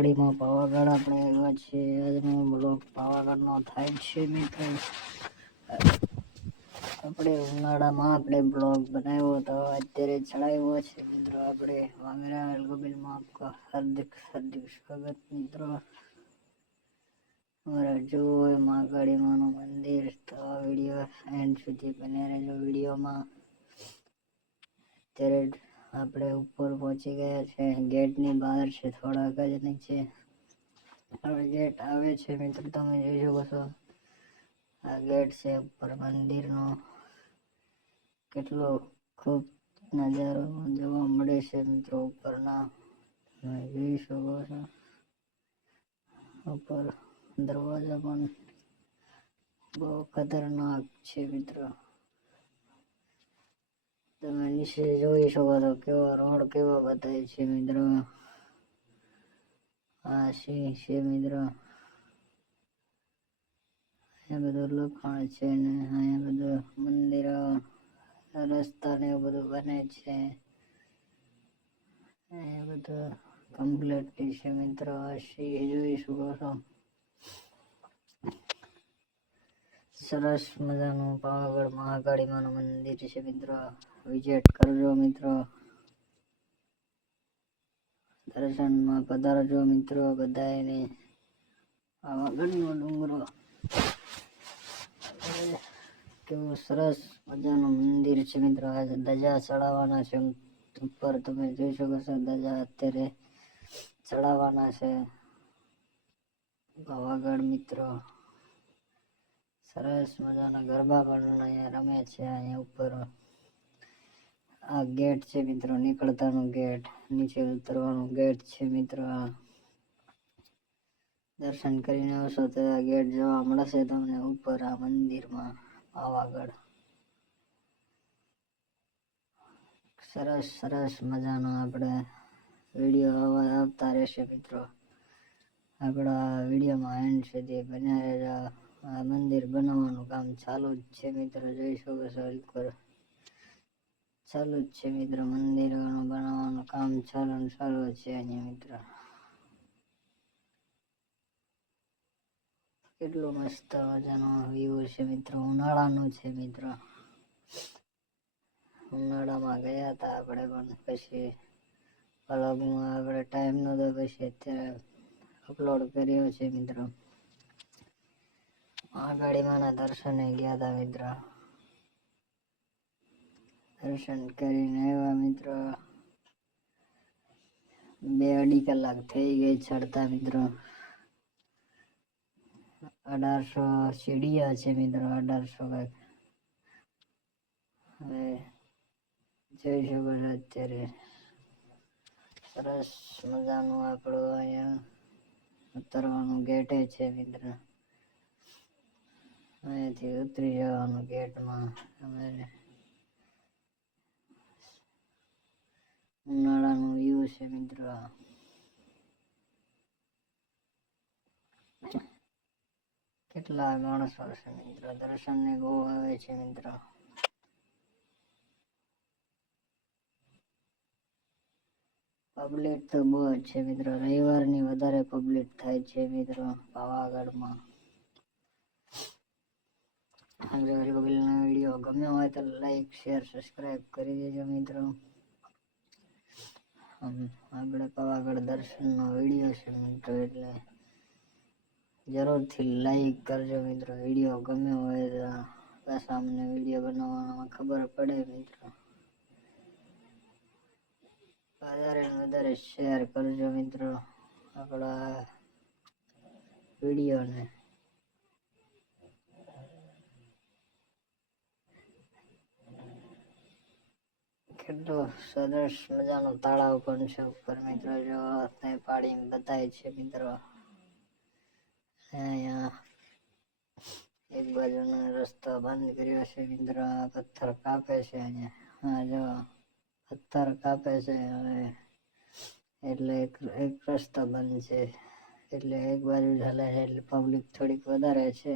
મહાકાળીમાં પાવાગઢ આપણે આવ્યા છીએ. આજનો બ્લોગ પાવાગઢનો થાય છે મિત્રો. આપણે ઉનાળામાં આપણે બ્લોગ બનાવ્યો તો અત્યારે ચડાવ્યો છે મિત્રો. આપણે વાંગરા એલ્ગોબિલમાં આપકા હાર્દિક સ્વાગત મિત્રો. જો મહાકાળી માનું મંદિર તો આ વિડીયો એન્ડ સુધી બને રહેજો વિડીયોમાં. અત્યારે આપણે ઉપર પહોંચી ગયા છે. ગેટની બહાર છે, થોડાક જ નીચે હવે ગેટ આવે છે મિત્રો. તમે જોઈ શકો છો આ ગેટ છે ઉપર મંદિરનો. કેટલો ખૂબ નજારો જોવા મળે છે મિત્રો ઉપરના. તમે જોઈ શકો છો ઉપર દરવાજા પણ બહુ ખતરનાક છે મિત્રો. તમે નીચે જોઈ શકો છો કેવો રોડ કેવો બતાવે છે મિત્રો. આ સિંહ છે મિત્રો. અહીંયા બધું લખાણ છે ને અહીંયા બધું મંદિરો રસ્તા ને એવું બધું બને છે. એ બધું કમ્પ્લીટ છે મિત્રો. આ સિંહ જોઈ શકો છો. સરસ મજાનું પાવાગઢ મહાકાળી માનું મંદિર છે મિત્રો. વિઝિટ કરજો મિત્રો. દર્શનમાં પધારજો મિત્રો બધાને. પાવાગઢનો ડુંગરો કેવું સરસ મજાનું મંદિર છે મિત્રો. આજે ધજા ચડાવવાના છે ઉપર. તમે જોઈ શકો છો ધજા અત્યારે ચડાવવાના છે પાવાગઢ મિત્રો. સરસ મજાના ગરબા પણ અહીંયા રમે છે. અહીંયા ઉપર આ ગેટ છે મિત્રો, નીકળતાનું ગેટ, નીચે ઉતરવાનું ગેટ છે મિત્રો. આ દર્શન કરીને આવશો તો આ ગેટ જોવા મળશે તમને ઉપર આ મંદિરમાં પાવાગઢ. સરસ મજાનો આપણે વિડીયો આવતા રહેશે મિત્રો. આપણા વિડીયોમાં એન્ડ સુધી બન્યા રહેજો. આ મંદિર બનાવવાનું કામ ચાલુ જ છે મિત્રો. જોઈ શકો છો ઉપર ચાલુ જ છે મિત્રો. મંદિરોનું બનાવવાનું કામ ચાલુ છે અહીંયા મિત્રો. કેટલો મસ્ત મજાનો વ્યૂ છે મિત્રો. ઉનાળાનું છે મિત્રો. ઉનાળામાં ગયા હતા આપણે પણ પછી વ્લોગમાં આપણે ટાઈમ નહોતો પછી અત્યારે અપલોડ કર્યો છે મિત્રો. મહાકાળી માના દર્શને ગયા હતા મિત્રો. દર્શન કરીને આવ્યા મિત્રો. 2-2.5 કલાક થઈ ગઈ ચડતા મિત્રો. 1800 સીડિયા છે મિત્રો. 1800 કઈક. હવે જોઈ શકો છો અત્યારે સરસ મજાનું આપણું અહીંયા ઉતરવાનું ગેટે છે મિત્ર. અહીંયાથી ઉતરી જવાનું ગેટમાં. તમારે ઉનાળાનું વ્યૂ છે મિત્રો. કેટલા માણસો છે મિત્રો. દર્શનને બહુ આવે છે મિત્રો. પબ્લિક તો બહુ જ છે મિત્રો. રવિવારની વધારે પબ્લિક થાય છે મિત્રો પાવાગઢમાં. વિડીયો ગમ્યો હોય તો લાઈક, શેર, સબસ્ક્રાઈબ કરી દેજો મિત્રો. આપણે પાવાગઢ દર્શનનો વિડીયો છે મિત્રો, એટલે જરૂરથી લાઈક કરજો મિત્રો. વિડીયો ગમ્યો હોય તો પાછા અમને વિડીયો બનાવવામાં ખબર પડે મિત્રો. વધારે ને વધારે શેર કરજો મિત્રો આપણા વિડીયોને. કેટલો સરસ મજાનો તળાવ પણ છે ઉપર મિત્રો. જો ત્યાં પાડીને બતાય છે મિત્રો. અહીંયા એક બાજુનો રસ્તો બંધ કર્યો છે મિત્રો. પથ્થર કાપે છે અહીંયા. હા જો પથ્થર કાપે છે હવે, એટલે એક રસ્તો બંધ છે. એટલે એક બાજુ ચાલે છે એટલે પબ્લિક થોડીક વધારે છે.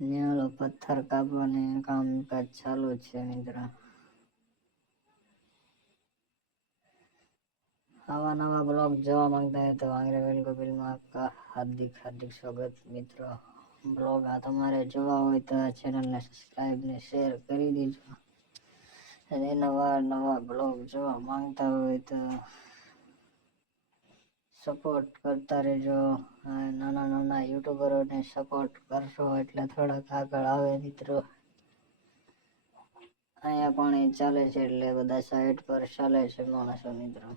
ન્યાલો પથ્થર કાપવાની કામકાજ ચાલુ છે મિત્રો. આવા નવા બ્લોગ જોવા માંગતા હોય તો આંગરેબેન ગોબિલમાં આપકા હાર્દિક હાર્દિક સ્વાગત મિત્રો. બ્લોગ આ તમારે જોવા હોય તો આ ચેનલને સબસ્ક્રાઈબ ને શેર કરી દેજો. અને નવા નવા બ્લોગ જોવા માંગતા હોય તો સપોર્ટ કરતા રહેજો. નાના નાના યુટ્યુબરોને સપોર્ટ કરશો એટલે થોડાક આગળ આવે મિત્રો. અહીંયા પાણી ચાલે છે એટલે બધા સાઈડ પર ચાલે છે માણસો મિત્રો.